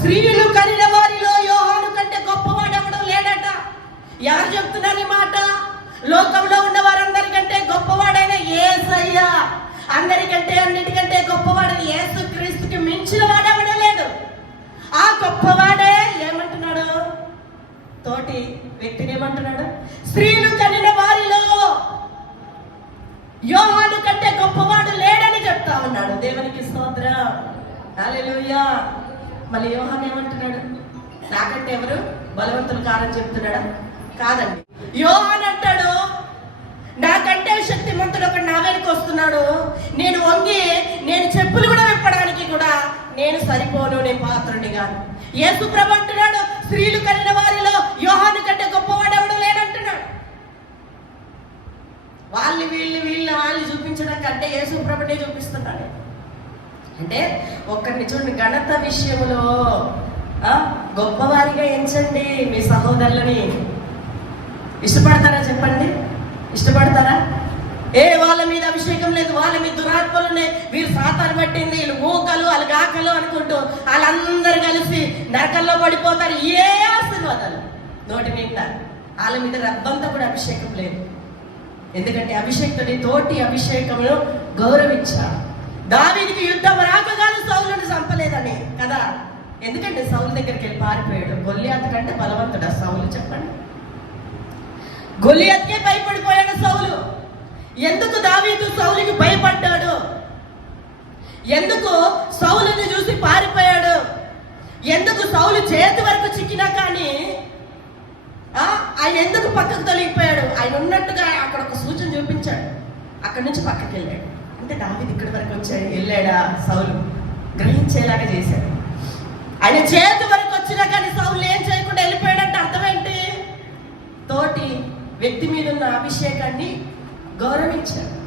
స్త్రీలు కనిన వారిలో యోహాను కంటే గొప్పవాడు ఎవడో లేడట. ఎవరు చెప్తున్నారు ఈ మాట? లోకంలో ఉన్న వారందరికంటే గొప్పవాడైన యేసయ్య. అందరికంటే అన్నిటికంటే గొప్పవాడైన యేసు క్రీస్తుకి మించిన వాడు ఎవడో లేడు. ఆ గొప్పవాడే ఏమంటున్నాడు? తోటి వ్యక్తిని ఏమంటున్నాడు? స్త్రీలు కనిన వారిలో యోహాను కంటే గొప్పవాడు లేడని చెప్తా ఉన్నాడు. దేవునికి స్తోత్రం, హల్లెలూయా. మళ్ళీ యోహాను ఏమంటున్నాడు? నాకంటే ఎవరు బలవంతులు కారని చెప్తున్నాడా? కాదండి. యోహాను అంటాడు, నాకంటే శక్తిమంతుడు ఒకడు నా వెనక వస్తున్నాడు, నేను వంగి నేను చెప్పులు కూడా విప్పడానికి కూడా నేను సరిపోను, నేను పాత్రుని కాను. యేసు ప్రభు అంటున్నాడు, స్త్రీలు కనిన వారిలో యోహాను కంటే గొప్పవాడు ఎవడు లేడంటున్నాడు. వాళ్ళు చూపించడం కంటే యేసు ప్రభునే చూపిస్తున్నాడు. అంటే ఒక్కరిని చూడండి, ఘనత విషయంలో గొప్పవారిగా ఎంచండి మీ సహోదరులని. ఇష్టపడతారా చెప్పండి? ఇష్టపడతారా? వాళ్ళ మీద అభిషేకం లేదు, వాళ్ళ మీద దురాత్మలు ఉన్నాయి, వీళ్ళు సాతాను పట్టింది, వీళ్ళు మూకలు వాళ్ళు గాకలు అనుకుంటూ వాళ్ళందరూ కలిసి నరకల్లో పడిపోతారు. ఏ ఆశీర్వాదాలు నోటి వింటారు. వాళ్ళ మీద రబ్బంతా కూడా అభిషేకం లేదు. ఎందుకంటే అభిషేకుడి తోటి అభిషేకమును గౌరవించారు. దావీదుకి యుద్ధం రాకగానే సౌలుని చంపలేదని కదా. ఎందుకంటే సౌలు దగ్గరికి వెళ్ళి పారిపోయాడు. గొల్లియాతు కంటే బలవంతుడా సౌలు? చెప్పండి. గొల్లియాతుకే భయపడిపోయాడు సౌలు. ఎందుకు దావీదు సౌలుకి భయపడ్డాడు? ఎందుకు సౌలుని చూసి పారిపోయాడు? ఎందుకు సౌలు చేతి వరకు చిక్కినా కానీ ఆయన ఎందుకు పక్కకు తొలగిపోయాడు? ఆయన ఉన్నట్టుగా అక్కడ ఒక సూచన చూపించాడు, అక్కడి నుంచి పక్కకి వెళ్ళాడు. అంటే దావీదు ఇక్కడి వరకు వెళ్ళాడా? సౌలు గ్రహించేలాగా చేశాడు. ఆయన చేతి వరకు వచ్చినా కానీ సౌలు ఏం చేయకుండా వెళ్ళిపోయాడంటే అర్థం ఏంటి? తోటి వ్యక్తి మీద ఉన్న అభిషేకాన్ని గౌరవించాడు.